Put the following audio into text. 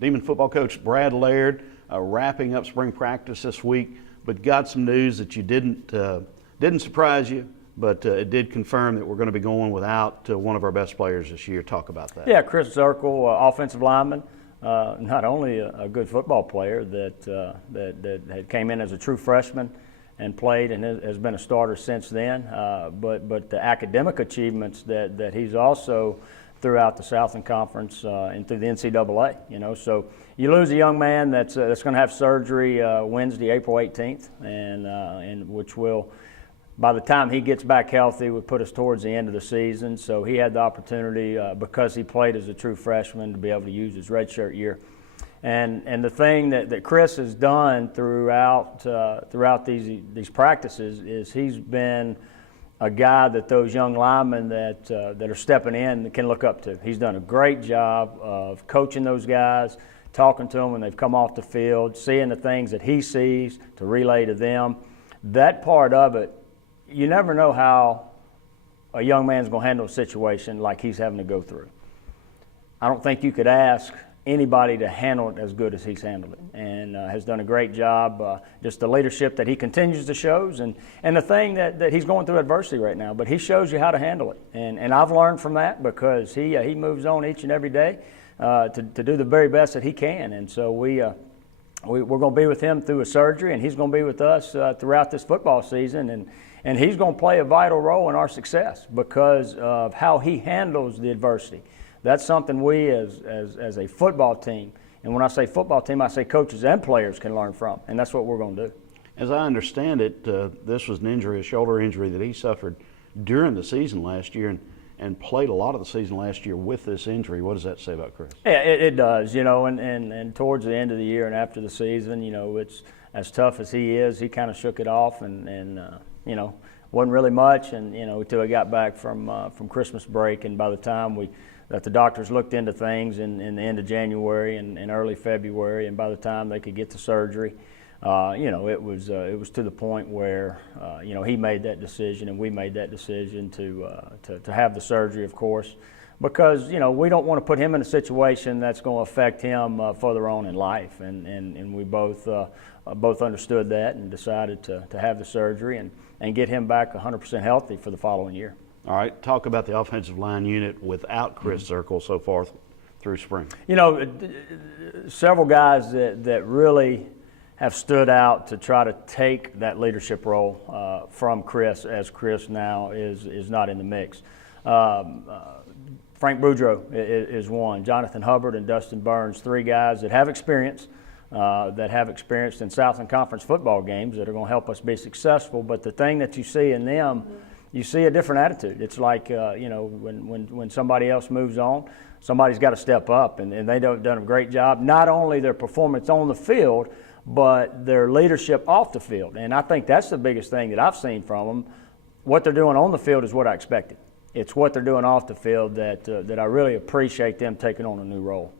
Demon football coach Brad Laird wrapping up spring practice this week, but got some news that you didn't surprise you, but it did confirm that we're going to be going without one of our best players this year. Talk about that. Yeah, Chris Zirkle, offensive lineman, not only a good football player that had came in as a true freshman and played and has been a starter since then, but the academic achievements that he's also throughout the Southern Conference and through the NCAA. So you lose a young man that's going to have surgery Wednesday, April 18th, and which will, by the time he gets back healthy, would put us towards the end of the season. So he had the opportunity, because he played as a true freshman, to be able to use his redshirt year. And the thing that Chris has done throughout these practices is he's been a guy that those young linemen that are stepping in can look up to. He's done a great job of coaching those guys, talking to them when they've come off the field, seeing the things that he sees to relay to them. That part of it, you never know how a young man's going to handle a situation like he's having to go through. I don't think you could ask anybody to handle it as good as he's handled it, and has done a great job. Just the leadership that he continues to show, and the thing that he's going through adversity right now, but he shows you how to handle it. And I've learned from that, because he moves on each and every day to do the very best that he can. And so we're going to be with him through a surgery, and he's going to be with us throughout this football season, and he's going to play a vital role in our success because of how he handles the adversity. That's something we as a football team, and when I say football team, I say coaches and players can learn from, and that's what we're going to do. As I understand it, this was an injury, a shoulder injury that he suffered during the season last year, and played a lot of the season last year with this injury. What does that say about Chris? Yeah, it does, and towards the end of the year and after the season, it's as tough as he is, he kind of shook it off, and wasn't really much, and until he got back from Christmas break, and by the time that the doctors looked into things in the end of January and early February, and by the time they could get to surgery, it was to the point where he made that decision, and we made that decision to have the surgery, of course, because we don't want to put him in a situation that's going to affect him further on in life, and we both understood that and decided to have the surgery and get him back 100% healthy for the following year. All right, talk about the offensive line unit without Chris Zirkle so far through spring. Several guys that really have stood out to try to take that leadership role from Chris, as Chris now is not in the mix. Frank Boudreaux is one. Jonathan Hubbard and Dustin Burns, three guys that have experience, in Southern Conference football games that are going to help us be successful. But the thing that you see in them, you see a different attitude. It's like, when somebody else moves on, somebody's got to step up, and they've done a great job, not only their performance on the field, but their leadership off the field. And I think that's the biggest thing that I've seen from them. What they're doing on the field is what I expected. It's what they're doing off the field that I really appreciate them taking on a new role.